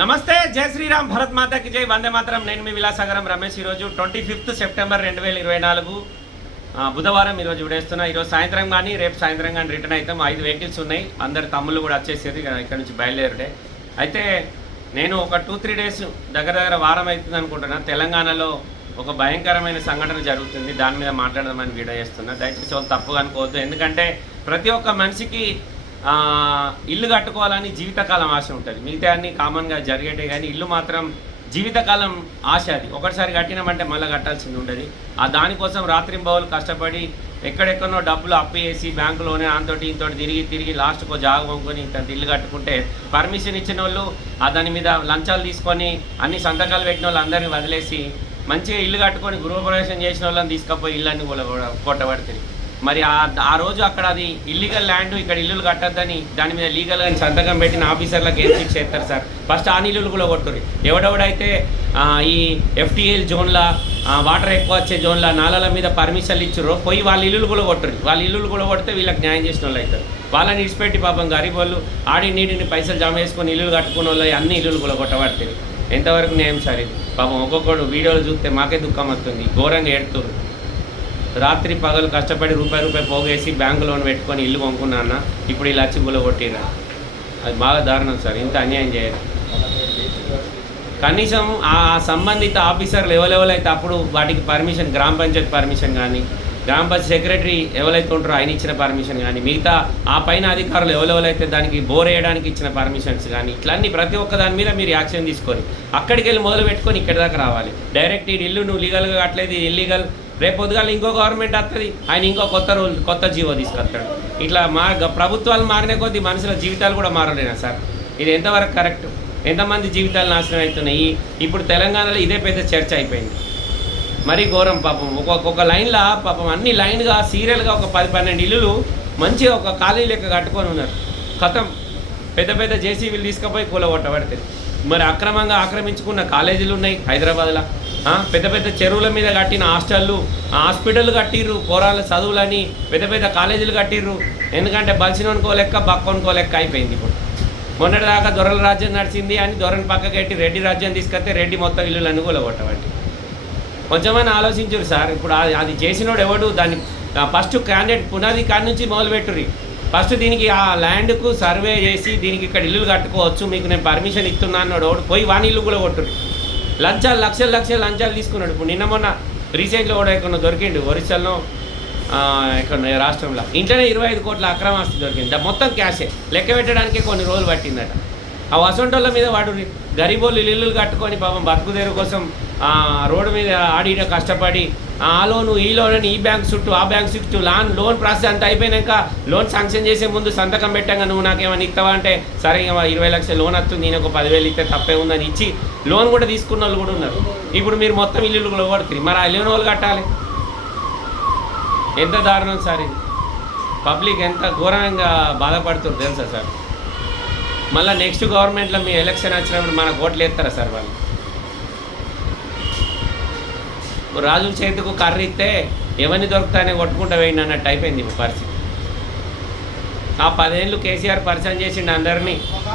నమస్తే జై శ్రీరామ్ భరత్ మాతకి జై వందే మాత్రం. నేను మీ విలాసాగరం రమేష్. ఈరోజు ట్వంటీ ఫిఫ్త్ సెప్టెంబర్ రెండు వేల ఇరవై నాలుగు బుధవారం ఈరోజు విడేస్తున్నా. ఈరోజు సాయంత్రం కానీ రేపు సాయంత్రం కానీ రిటర్న్ అవుతాం. ఐదు వెహికల్స్ ఉన్నాయి. అందరు తమ్ముళ్ళు కూడా వచ్చేసేది ఇక్కడ నుంచి బయలుదేరుడే. అయితే నేను ఒక టూ త్రీ డేస్ దగ్గర దగ్గర వారం అవుతుంది అనుకుంటున్నా. తెలంగాణలో ఒక భయంకరమైన సంఘటన జరుగుతుంది. దాని మీద మాట్లాడదామని వీడియో చేస్తున్నా. దయచేసి వాళ్ళు తప్పుగా అనుకోవద్దు. ఎందుకంటే ప్రతి ఒక్క మనిషికి ఇల్లు కట్టుకోవాలని జీవితకాలం ఆశ ఉంటుంది. మిగతా అన్ని కామన్గా జరిగేటే కానీ ఇల్లు మాత్రం జీవితకాలం ఆశ అది. ఒకటిసారి కట్టినామంటే మళ్ళీ కట్టాల్సింది ఉండదు. ఆ దానికోసం రాత్రింబవలు కష్టపడి ఎక్కడెక్కడో డబ్బులు అప్పు చేసి బ్యాంకులోనే ఆంతోటి ఇంతటి తిరిగి తిరిగి లాస్ట్కు జాగ కొనుక్కొని ఇంత ఇల్లు కట్టుకుంటే పర్మిషన్ ఇచ్చిన వాళ్ళు ఆ దాని మీద లంచాలు తీసుకొని అన్ని సంతకాలు పెట్టిన వాళ్ళు అందరినీ వదిలేసి మంచిగా ఇల్లు కట్టుకొని గృహప్రవేశం చేసిన వాళ్ళని తీసుకపోయి ఇల్లు కూడా కొట్టబడుతుంది. మరి ఆ ఆ రోజు అక్కడ అది ఇల్లీగల్ ల్యాండ్ ఇక్కడ ఇల్లులు కట్టద్దని దాని మీద లీగల్గా సంతకం పెట్టిన ఆఫీసర్లకు ఏం శిక్ష చేస్తారు సార్? ఫస్ట్ ఆ నీళ్ళు కూడా కొట్టుర్రి. ఎవడెవడైతే ఈ ఎఫ్టీఎల్ జోన్లా వాటర్ ఎక్కువ వచ్చే జోన్ల నాలల మీద పర్మిషన్లు ఇచ్చారో పోయి వాళ్ళ ఇల్లులు కూడా కొట్టుర్రి. వాళ్ళ ఇల్లులు కూడా కొడితే వీళ్ళకి న్యాయం చేసిన వాళ్ళు అవుతారు వాళ్ళని ఇడిచిపెట్టి పాపం గరీబ్ వాళ్ళు ఆడి నీటిని పైసలు జమ చేసుకొని ఇల్లులు కట్టుకున్న వాళ్ళు అన్ని ఇల్లులు కూడా కొట్టబడతారు. ఎంతవరకు న్యాయం సార్ ఇది? పాపం ఒక్కొక్కడు వీడియోలు చూస్తే మాకే దుఃఖం వస్తుంది. ఘోరంగా ఏడుతున్నారు రాత్రి పగలు కష్టపడి రూపాయి రూపాయి పోగేసి బ్యాంకు లోన్ పెట్టుకొని ఇల్లు కొనుక్కున్నా ఇప్పుడు ఇలా వచ్చి కొట్టిరా అది బాగా దారుణం సార్ ఇంత అన్యాయం చేయరు. కనీసం ఆ సంబంధిత ఆఫీసర్లు ఎవరెవరైతే అప్పుడు వాటికి పర్మిషన్ గ్రామ పంచాయతీ పర్మిషన్ కానీ గ్రామ పంచాయతీ సెక్రటరీ ఎవరైతే ఉంటారో ఆయన ఇచ్చిన పర్మిషన్ కానీ మిగతా ఆ పైన అధికారులు ఎవరెవరైతే దానికి బోర్ వేయడానికి ఇచ్చిన పర్మిషన్స్ కానీ ఇట్లన్నీ ప్రతి ఒక్క దాని మీద మీరు యాక్షన్ తీసుకొని అక్కడికి వెళ్ళి మొదలు పెట్టుకొని ఇక్కడి దాకా రావాలి. డైరెక్ట్ ఈ ఇల్లు నువ్వు లీగల్గా కట్టలేదు ఇల్లీగల్ రేపు పొద్దుగాల ఇంకో గవర్నమెంట్ వస్తుంది ఆయన ఇంకో కొత్త రూల్ కొత్త జీవో తీసుకొస్తాడు. ఇట్లా మా ప్రభుత్వాలు మారిన కొద్దీ మనుషుల జీవితాలు కూడా మారలేనా సార్? ఇది ఎంతవరకు కరెక్ట్? ఎంతమంది జీవితాలు నాశనం అవుతున్నాయి ఇప్పుడు తెలంగాణలో ఇదే పెద్ద చర్చ అయిపోయింది. మరీ ఘోరం పాపం. ఒక్కొక్క లైన్లో పాపం అన్ని లైన్గా సీరియల్గా ఒక పది పన్నెండు ఇల్లులు మంచిగా ఒక ఖాళీ లెక్క కట్టుకొని ఉన్నారు. కథం పెద్ద పెద్ద జేసీబీలు తీసుకుపోయి కూలగొట్టబడతాయి మరి అక్రమంగా ఆక్రమించుకున్న కాలేజీలు ఉన్నాయి హైదరాబాద్లో. పెద్ద పెద్ద చెరువుల మీద కట్టిన హాస్టళ్ళు హాస్పిటల్ కట్టిర్రు పోరాల చదువులని పెద్ద పెద్ద కాలేజీలు కట్టిర్రు. ఎందుకంటే బలిసినోనుకో లెక్క లెక్క అయిపోయింది ఇప్పుడు. మొన్నటిదాకా దొరల రాజ్యం నడిచింది అని దొరని పక్కకి పెట్టి రెడ్డి రాజ్యం తీసుకొస్తే రెడ్డి మొత్తం ఇల్లులు అనుకూలగొట్టబట్టి కొంచెమని ఆలోచించరు సార్ ఇప్పుడు అది అది చేసినోడు ఎవడు? దాన్ని ఫస్ట్ క్యాండిడేట్ పునాది కాడి నుంచి మొదలుపెట్టుర్రి. ఫస్ట్ దీనికి ఆ ల్యాండ్కు సర్వే చేసి దీనికి ఇక్కడ ఇల్లు కట్టుకోవచ్చు మీకు నేను పర్మిషన్ ఇస్తున్నా అన్నాడు. పోయి వాని ఇల్లు కూడా కొట్టుర్రి. లంచాలు లక్షలు లక్షలు లంచాలు తీసుకున్నాడు. ఇప్పుడు నిన్న మొన్న రీసెంట్గా కూడా ఎక్కడ దొరికిండు ఒరిస్సాలో ఇక్కడ రాష్ట్రంలో. ఇంట్లోనే ఇరవై ఐదు కోట్ల అక్రమాస్తి దొరికింది. మొత్తం క్యాషే. లెక్క పెట్టడానికే కొన్ని రోజులు పట్టిందట. ఆ వసంటోళ్ళ మీద వాడు గరీబోళ్ళు ఇల్లు కట్టుకొని పాపం బతుకుదేరు కోసం ఆ రోడ్డు మీద ఆడిన కష్టపడి ఆ లోను ఈ లోన్ అని ఈ బ్యాంక్ చుట్టూ ఆ బ్యాంక్ చుట్టూ లాన్ లోన్ ప్రాసెస్ అంతా అయిపోయినాక లోన్ శాంక్షన్ చేసే ముందు సంతకం పెట్టాక నువ్వు నాకేమైనా ఇస్తావా అంటే సరే ఇరవై లక్షల లోన్ వస్తుంది నేను ఒక పదివేలు ఇస్తే తప్పే ఉందని ఇచ్చి లోన్ కూడా తీసుకున్న వాళ్ళు కూడా ఉన్నారు. ఇప్పుడు మీరు మొత్తం ఇల్లు కూడా కొడుతుంది మరి ఆ లోన్ వాళ్ళు కట్టాలి. ఎంత దారుణం సార్ ఇది. పబ్లిక్ ఎంత ఘోరంగా బాధపడుతుంది తెలుసా సార్? మళ్ళీ నెక్స్ట్ గవర్నమెంట్లో మీ ఎలక్షన్ వచ్చినప్పుడు మనకు ఓట్లు వేస్తారా సార్ వాళ్ళు? రాజు చేతికు కర్ర ఇస్తే ఎవరిని దొరుకుతానే కొట్టుకుంటా వేయండి అన్నట్టు అయిపోయింది పరిస్థితి. ఆ పదేళ్ళు కేసీఆర్ పరిచయం చేసిండు అందరినీ.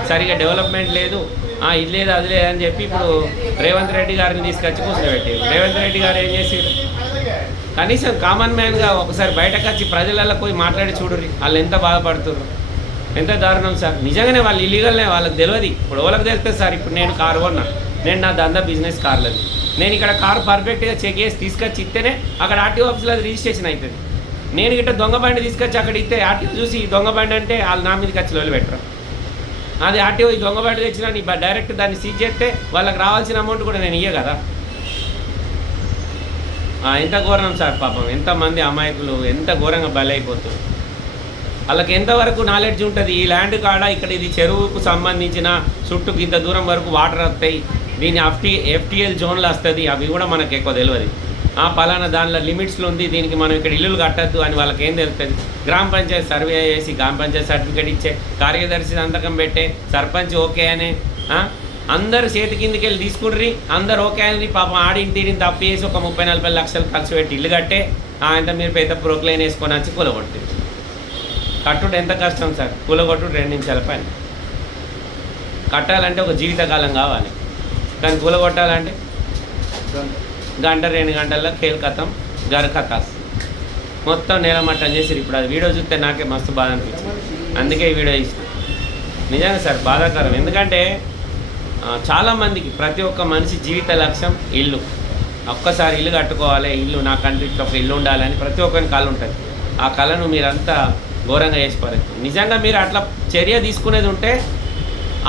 సరిగా డెవలప్మెంట్ లేదు. ఇది లేదు అది లేదు అని చెప్పి ఇప్పుడు రేవంత్ రెడ్డి గారిని తీసుకొచ్చి కూర్చోబెట్టారు. రేవంత్ రెడ్డి గారు ఏం చేసారు కనీసం కామన్ మ్యాన్గా ఒకసారి బయటకు వచ్చి ప్రజలలో పోయి మాట్లాడి చూడరు వాళ్ళు ఎంత బాధపడుతున్నారు ఎంత దారుణం సార్? నిజంగానే వాళ్ళు ఇల్లీగల్నే వాళ్ళకి తెలియదు ఇప్పుడు వాళ్ళకి తెలిస్తే సార్ ఇప్పుడు నేను కారు కొన్నా. నేను నా దందా బిజినెస్ కార్లది. నేను ఇక్కడ కారు పర్ఫెక్ట్గా చెక్ చేసి తీసుకొచ్చి ఇస్తేనే అక్కడ ఆర్టీఓ ఆఫీస్లో అది రిజిస్ట్రేషన్ అవుతుంది నేను గిట్ట దొంగ బండి తీసుకొచ్చి అక్కడ ఇస్తే ఆర్టీఓ చూసి ఈ దొంగ బండి అంటే వాళ్ళు నా మీదకి వచ్చి లోలు పెట్టరు అది ఆర్టీఓ ఈ దొంగ బండి తెచ్చినా నీ డైరెక్ట్ దాన్ని సీజ్ చేస్తే వాళ్ళకి రావాల్సిన అమౌంట్ కూడా నేను ఇయ్య కదా. ఎంత ఘోరం సార్ పాపం. ఎంతమంది అమాయకులు ఎంత ఘోరంగా బలైపోతుంది వాళ్ళకి ఎంతవరకు నాలెడ్జ్ ఉంటుంది? ఈ ల్యాండ్ కాడ ఇక్కడ ఇది చెరువుకు సంబంధించిన చుట్టూ ఇంత దూరం వరకు వాటర్ వస్తాయి. దీని ఎఫ్టీ ఎఫ్టీఎల్ జోన్లో వస్తుంది. అవి కూడా మనకు ఎక్కువ తెలియదు. ఆ పలానా దానిలో లిమిట్స్లో ఉంది. దీనికి మనం ఇక్కడ ఇల్లులు కట్టద్దు అని వాళ్ళకి ఏం తెలుస్తుంది? గ్రామ పంచాయతీ సర్వే చేసి గ్రామ పంచాయతీ సర్టిఫికేట్ ఇచ్చే కార్యదర్శి సంతకం పెట్టే సర్పంచ్ ఓకే అనే అందరు చేతి కిందికి వెళ్ళి తీసుకుండ్రి. అందరు ఓకే అని పాపం ఆడిని తీడిని తప్పేసి చేసి ఒక ముప్పై నలభై లక్షలు ఖర్చు పెట్టి ఇల్లు కట్టే ఆయన మీరు పెద్ద ప్రొక్లైన్ వేసుకొని వచ్చి కొలగొట్టింది కట్టుడు ఎంత కష్టం సార్? కూలగొట్టుడు రెండు నిమిషాల కట్టాలంటే ఒక జీవితకాలం కావాలి. కానీ కూలగొట్టాలంటే గంట రెండు గంటల్లో కేల్కతం కథం గర్ కథాస్ మొత్తం నేలమట్టం చేసిరు ఇప్పుడు అది వీడియో చూస్తే నాకే మస్తు బాధ అనిపించింది. అందుకే ఈ వీడియో ఇస్తాను నిజంగా సార్ బాధాకరం. ఎందుకంటే చాలామందికి ప్రతి ఒక్క మనిషి జీవిత లక్ష్యం ఇల్లు. ఒక్కసారి ఇల్లు కట్టుకోవాలి. ఇల్లు నా కంట్రీకి ఒక ఇల్లు ఉండాలని ప్రతి ఒక్కరికి కళ ఉంటుంది. ఆ కళను మీరంతా ఘోరంగా చేసిపోలేదు నిజంగా మీరు అట్లా చర్య తీసుకునేది ఉంటే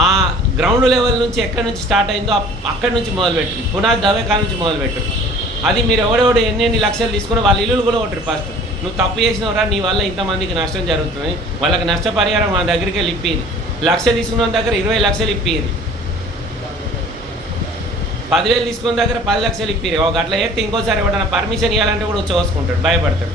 ఆ గ్రౌండ్ లెవెల్ నుంచి ఎక్కడి నుంచి స్టార్ట్ అయిందో అక్కడి నుంచి మొదలుపెట్టు. పునాది దవేకా నుంచి మొదలుపెట్టారు అది మీరు ఎవడెవడు ఎన్ని ఎన్ని లక్షలు తీసుకుని వాళ్ళ ఇల్లులు కూడా ఒకటి ఫస్ట్. నువ్వు తప్పు చేసినవరా? నీ వల్ల ఇంతమందికి నష్టం జరుగుతుంది. వాళ్ళకి నష్టపరిహారం మా దగ్గరికి వెళ్ళి ఇప్పిది లక్ష తీసుకున్న దగ్గర ఇరవై లక్షలు ఇప్పింది పదివేలు తీసుకున్న దగ్గర పది లక్షలు ఇప్పిరి ఒక అట్లా చేస్తే ఇంకోసారి ఎవడన్నా పర్మిషన్ ఇవ్వాలంటే కూడా వచ్చి చూసుకుంటాడు భయపడతాడు.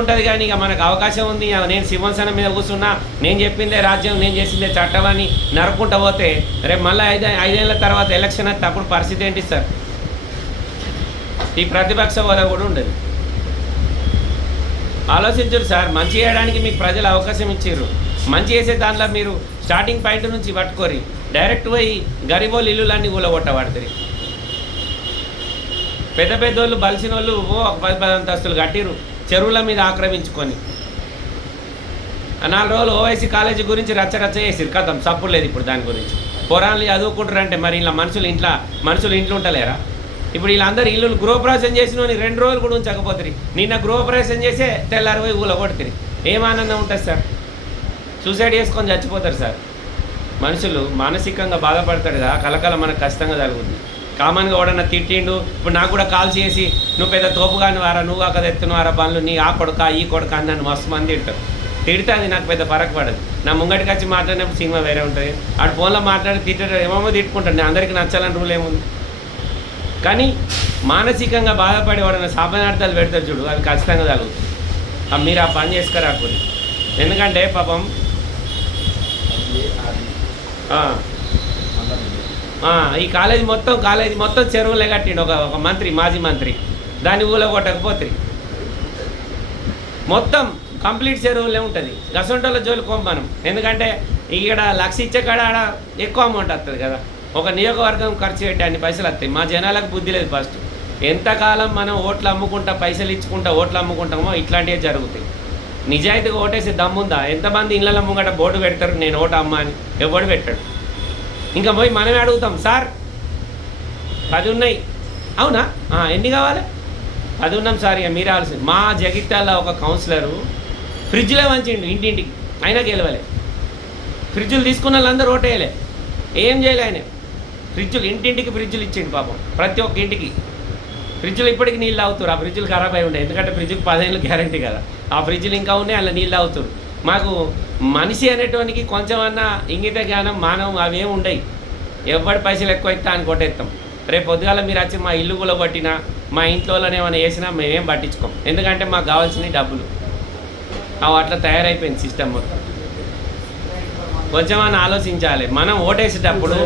ఉంటుంది కానీ ఇక మనకు అవకాశం ఉంది. నేను సింహాసనం మీద కూర్చున్నా నేను చెప్పిందే రాజ్యం నేను చేసిందే చట్టం అని నరుక్కుంటా పోతే రేపు మళ్ళీ ఐదు ఐదేళ్ళ తర్వాత ఎలక్షన్ అయితే అప్పుడు పరిస్థితి ఏంటి సార్? ఈ ప్రతిపక్ష హోదా కూడా ఉండదు. ఆలోచించరు సార్ మంచి చేయడానికి మీకు ప్రజలు అవకాశం ఇచ్చారు. మంచి చేసే దాంట్లో మీరు స్టార్టింగ్ పాయింట్ నుంచి పట్టుకోరి డైరెక్ట్ పోయి గరిబోళ్ళు ఇల్లులన్నీ కూలగొట్టబడతారు పెద్ద పెద్దోళ్ళు బలిసిన వాళ్ళు ఓ ఒక పది పది అంతస్తులు కట్టిరు చెరువుల మీద ఆక్రమించుకొని. నాలుగు రోజులు ఓవైసీ కాలేజీ గురించి రచ్చ రచ్చ చేసిరు కథం సప్పుడు లేదు ఇప్పుడు దాని గురించి. పురాణాలు చదువుకుంటారంటే మరి ఇలా మనుషులు ఇంట్లో మనుషులు ఇంట్లో ఉంటలేరా ఇప్పుడు వీళ్ళందరూ ఇల్లు గృహప్రవేశం చేసిన రెండు రోజులు కూడా ఉంచకపోతుంది నిన్న గృహప్రవేశం చేసే తెల్లారి పోయి ఊళ్ళో కొడుతుంది ఏం ఆనందం ఉంటుంది సార్? సూసైడ్ చేసుకొని చచ్చిపోతారు సార్. మనుషులు మానసికంగా బాధపడతాడు కదా కలకల మనకు కష్టంగా జరుగుతుంది కామన్గా ఎవడన్నా తిట్టిండు ఇప్పుడు నాకు కూడా కాల్ చేసి నువ్వు పెద్ద తోపుగాని వారా నువ్వు కాక తెత్తున్నవారా పనులు నీ ఆ కొడుక ఈ కొడుక అని నన్ను మస్తు మంది తిడతారు తిడితే అది నాకు పెద్ద ఫరక్ పడదు. నా ముంగటికి వచ్చి మాట్లాడినప్పుడు సినిమా వేరే ఉంటుంది. ఆడు ఫోన్లో మాట్లాడి తిట్టడం ఏమేమో తిట్టుకుంటాడు. నేను అందరికీ నచ్చాలని రూల్ ఏముంది? కానీ మానసికంగా బాధపడి వాడన్న శాపనార్థాలు పెడతారు చూడు అది ఖచ్చితంగా జరుగుతుంది. ఆ మీరు ఆ పని చేసుకురాకూడదు ఎందుకంటే పాపం ఈ కాలేజీ మొత్తం కాలేజీ మొత్తం చెరువులే కట్టిండు ఒక ఒక మంత్రి మాజీ మంత్రి. దాన్ని ఊళ్ళో కొట్టకపోతే మొత్తం కంప్లీట్ చెరువులే ఉంటుంది. గసంటోళ్ళ జోలు మనం. ఎందుకంటే ఇక్కడ లక్ష ఇచ్చే కాడ ఆడ ఎక్కువ అమౌంట్ వస్తుంది కదా. ఒక నియోగవర్గం ఖర్చు పెట్టి అన్ని పైసలు వస్తాయి మా జనాలకు బుద్ధి లేదు ఫస్ట్. ఎంతకాలం మనం ఓట్లు అమ్ముకుంటా పైసలు ఇచ్చుకుంటా ఓట్లు అమ్ముకుంటామో ఇట్లాంటివే జరుగుతాయి. నిజాయితీగా ఓటేసి దమ్ముందా? ఎంతమంది ఇళ్ళ ముంగట బోర్డు పెడతారు నేను ఓటు అమ్మ అని? ఎవడు పెట్టాడు. ఇంకా పోయి మనమే అడుగుతాం సార్ పది ఉన్నాయి. అవునా? ఎన్ని కావాలి? పది ఉన్నాం సార్ ఇక మీరు రావాల్సింది మా జగిత్యాల ఒక కౌన్సిలరు ఫ్రిడ్జ్లో వంచిండు ఇంటింటికి అయినా గెలవలే. ఫ్రిడ్జులు తీసుకున్న వాళ్ళందరూ ఓటేయలే. ఏం చేయలే ఆయన. ఫ్రిడ్జులు ఇంటింటికి ఫ్రిడ్జులు ఇచ్చిండు పాపం ప్రతి ఒక్క ఇంటికి. ఫ్రిడ్జ్లు ఇప్పటికి నీళ్ళు అవుతారు ఆ ఫ్రిడ్జ్లు ఖరాబ్ అయి ఉండే ఎందుకంటే ఫ్రిడ్జ్కి పదేళ్ళు గ్యారంటీ కదా. ఆ ఫ్రిడ్జ్లు ఇంకా ఉన్నాయి అలా నీళ్ళు అవుతారు మాకు మనిషి అనేటువంటి కొంచెం అన్నా ఇంగిత జ్ఞానం మానవం అవేం ఉండవు ఎవరి పైసలు ఎక్కువ ఇస్తా అని కొట్టేస్తాం. రేపు పొద్దుగాల మీరు వచ్చి మా ఇల్లు కూడా పట్టినా మా ఇంట్లో ఏమైనా వేసినా మేమేం పట్టించుకోం. ఎందుకంటే మాకు కావాల్సినవి డబ్బులు. అవి అట్లా తయారైపోయింది సిస్టమ్ మొత్తం. కొంచెం ఆలోచించాలి. మనం ఓటేసేటప్పుడు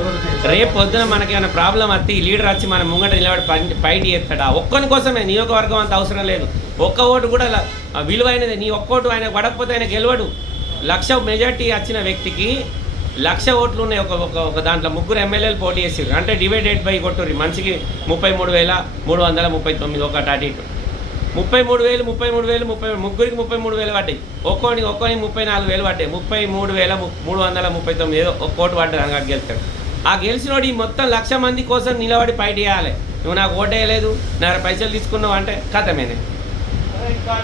రేపు పొద్దున మనకి ఏమైనా ప్రాబ్లం వస్తే ఈ లీడర్ వచ్చి మన ముంగట నిలబడి పని ఫైట్ చేస్తాడా? ఒక్కని కోసమే నియోజకవర్గం అంత అవసరం లేదు. ఒక్క ఓటు కూడా విలువైనది నీ ఒక్క ఓటు ఆయన పడకపోతే ఆయన గెలవడు. లక్ష మెజార్టీ వచ్చిన వ్యక్తికి లక్ష ఓట్లు ఉన్నాయి. ఒక ఒక ఒక దాంట్లో ముగ్గురు ఎమ్మెల్యేలు పోటీ చేసారు అంటే డివైడెడ్ బై కొట్టుర్రి. మనిషికి ముప్పై మూడు వేల మూడు వందల ముప్పై తొమ్మిది ఒక అటు ఇటు. ముప్పై మూడు వేలు ముప్పై మూడు వేలు ముప్పై ముగ్గురికి ముప్పై మూడు వేలు పడ్డాయి. ఒక్కోనికి ఒక్కోనికి ముప్పై నాలుగు వేలు పడ్డాయి. ముప్పై మూడు వేల మూడు వందల ముప్పై తొమ్మిది ఏదో ఒక కోటి పడ్డాడు అనగా గెలుస్తాడు ఆ గెలిచినోడు ఈ మొత్తం లక్ష మంది కోసం నిలబడి ఫైట్ చేయాలి నువ్వు నాకు ఓటేయలేదు నా పైసలు తీసుకున్నావు అంటే కథమేనే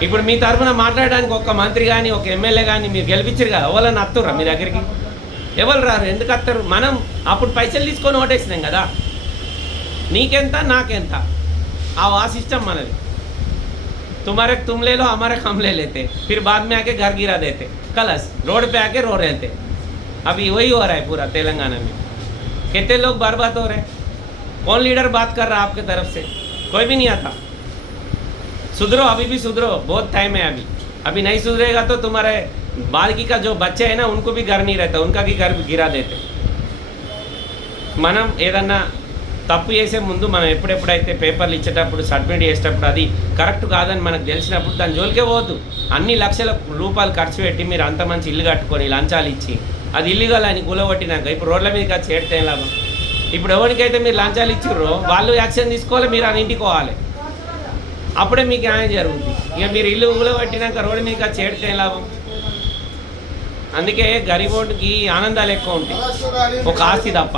ఇప్పుడు మీ తరఫున మాట్లాడడానికి ఒక మంత్రి కానీ ఒక ఎమ్మెల్యే కానీ మీరు గెలిపించారు కదా ఎవరన్నా అత్తురా మీ దగ్గరికి? ఎవరు రారు? ఎందుకు అత్తరు? మనం అప్పుడు పైసలు తీసుకొని ఓటేసినాం కదా. నీకెంత నాకెంత? ఆ ఆ సిస్టమ్ మనది. तुम्हारे तुम ले लो हमारे हम ले लेते फिर बाद में आके घर गिरा देते कलश रोड पे आके रो रहे थे अभी वही हो रहा है पूरा तेलंगाना में कितने लोग बर्बाद हो रहे हैं कौन लीडर बात कर रहा है आपके तरफ से कोई भी नहीं आता सुधरो अभी भी सुधरो बहुत टाइम है अभी अभी नहीं सुधरेगा तो तुम्हारे बालकी का जो बच्चे हैं ना उनको भी घर नहीं रहता उनका भी घर गिरा देते మనం ఏదన్నా తప్పు చేసే ముందు మనం ఎప్పుడెప్పుడైతే పేపర్లు ఇచ్చేటప్పుడు సబ్మిట్ చేసేటప్పుడు అది కరెక్ట్ కాదని మనకు తెలిసినప్పుడు దాని జోలికే పోవద్దు. అన్ని లక్షల రూపాయలు ఖర్చు పెట్టి మీరు అంత మంచి ఇల్లు కట్టుకొని లంచాలు ఇచ్చి అది ఇల్లీగల్ అని కూలగొట్టినాక ఇప్పుడు రోడ్ల మీదకి వచ్చి ఏడితే లాభం? ఇప్పుడు ఎవరికైతే మీరు లంచాలు ఇచ్చిర్రో వాళ్ళు యాక్షన్ తీసుకోవాలి మీరు అని ఇంటికి పోవాలి. అప్పుడే మీకు న్యాయం జరుగుతుంది ఇక మీరు ఇల్లు కూలగొట్టినాక రోడ్డు మీదకి వచ్చి ఏడితే లాభం? అందుకే గరీబోడికి ఆనందాలు ఎక్కువ ఉంటాయి. ఒక ఆస్తి తప్ప.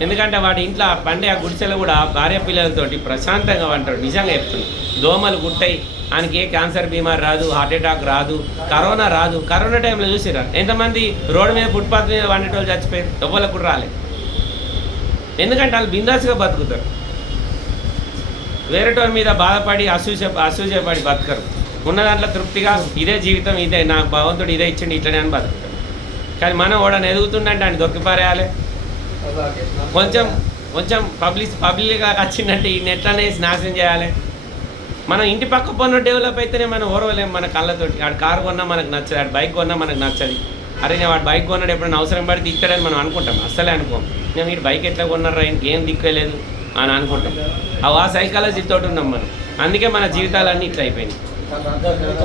ఎందుకంటే వాడి ఇంట్లో పండే ఆ గుడిసెలు కూడా భార్య పిల్లలతోటి ప్రశాంతంగా ఉంటాడు. నిజంగా చెప్తున్నాడు దోమలు గుట్టాయి. ఆయనకి ఏ క్యాన్సర్ బీమార్ రాదు హార్ట్ అటాక్ రాదు కరోనా రాదు. కరోనా టైంలో చూసిరా ఎంతమంది రోడ్డు మీద ఫుట్పాత్ మీద వండేటోళ్ళు చచ్చిపోయారు? ఎవరికి కూడా రాలేదు. ఎందుకంటే వాళ్ళు బిందాసుగా బతుకుతారు. వేరేటోళ్ళ మీద బాధపడి అసూచ అసూచపడి బతకరు. ఉన్న దాంట్లో తృప్తిగా ఇదే జీవితం ఇదే. నాకు భగవంతుడు ఇదే ఇచ్చిండు ఇట్లనే అని బతుకుతారు. కానీ మనం వాడని ఎదుగుతుండంటే ఆయన దొక్కిపారేయాలి కొంచెం కొంచెం పబ్లిక్ పబ్లిక్గా వచ్చిందంటే ఈ నెట్లనేసి నాశనం చేయాలి. మనం ఇంటి పక్క పన్ను డెవలప్ అయితేనే మనం ఓరవలేం మన కళ్ళతోటి. ఆడు కారు కొన్నా మనకు నచ్చదు ఆడు బైక్ కొన్నా మనకు నచ్చదు. అరే నేను వాడు బైక్ కొన్నాడు ఎప్పుడైనా అవసరం పడితే ఇస్తాడని మనం అనుకుంటాం. అస్సలే అనుకోం. నేను మీరు బైక్ ఎట్లా కొన్నారా ఇంకేం దిక్కులేదు అని అనుకుంటాం. అవి ఆ సైకాలజీతో ఉన్నాం మనం. అందుకే మన జీవితాలన్నీ ఇట్లా అయిపోయినాయి.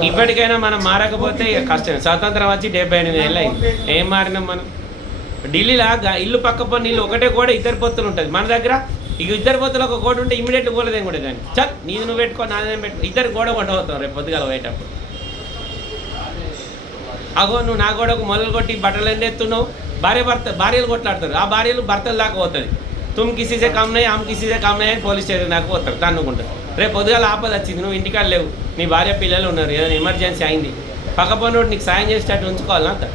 ఇప్పటికైనా మనం మారకపోతే ఇక కష్టమే. స్వాతంత్రం వచ్చి డెబ్బై ఎనిమిది ఏళ్ళు అయింది. ఏం మారినాం మనం? ఢిల్లీలో ఇల్లు పక్క పన్ను ఇల్లు ఒకటే కూడా ఇద్దరు పొత్తులు ఉంటుంది. మన దగ్గర ఇక ఇద్దరు పొత్తులు ఒక కోట ఉంటే ఇమీడియట్ కూలదేం కూడా దాన్ని చల్ నీది నువ్వు పెట్టుకో నాది పెట్టుకో. ఇద్దరు గోడ కొట్టవుతాం రేపు పొద్దుగాల పోయేటప్పుడు. అగో నువ్వు నా గోడకు మొదలు కొట్టి బట్టలు ఎండెత్తున్నావు భార్య భర్త భార్యలు కొట్లాడతారు. ఆ భార్యలు భర్తలు దాకా పోతుంది. తుమ్ కిసీసే కమ్నాయి ఆమె కిసీసే కమ్నాయి అని పోలీస్ స్టేషన్ దాకా పోతారు. తన్నుకుంటారు రేపు పొద్దుగాల ఆపద వచ్చింది. నువ్వు ఇంటికాడ లేవు. నీ భార్య పిల్లలు ఉన్నారు. ఏదైనా ఎమర్జెన్సీ అయింది. పక్క పన్నోడు నీకు సాయం చేసేటట్టు ఉంచుకోవాలి అంత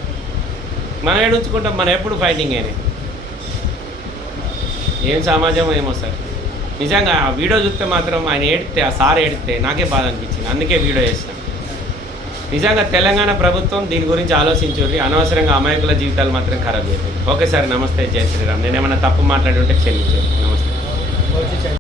మనం ఏడుచుకుంటాం మనం ఎప్పుడు ఫైటింగ్ అయినాయి ఏం సమాజం ఏమో సార్. నిజంగా ఆ వీడియో చూస్తే మాత్రం ఆయన ఏడితే ఆ సార్ ఏడితే నాకే బాధ అనిపించింది. అందుకే వీడియో చేసిన నిజంగా తెలంగాణ ప్రభుత్వం దీని గురించి ఆలోచించుర్రి అనవసరంగా అమాయకుల జీవితాలు మాత్రం ఖరాబ్ చేయాలి ఓకే సార్ నమస్తే. జై శ్రీరామ్. నేనేమైనా తప్పు మాట్లాడి ఉంటే క్షమించాను నమస్తే.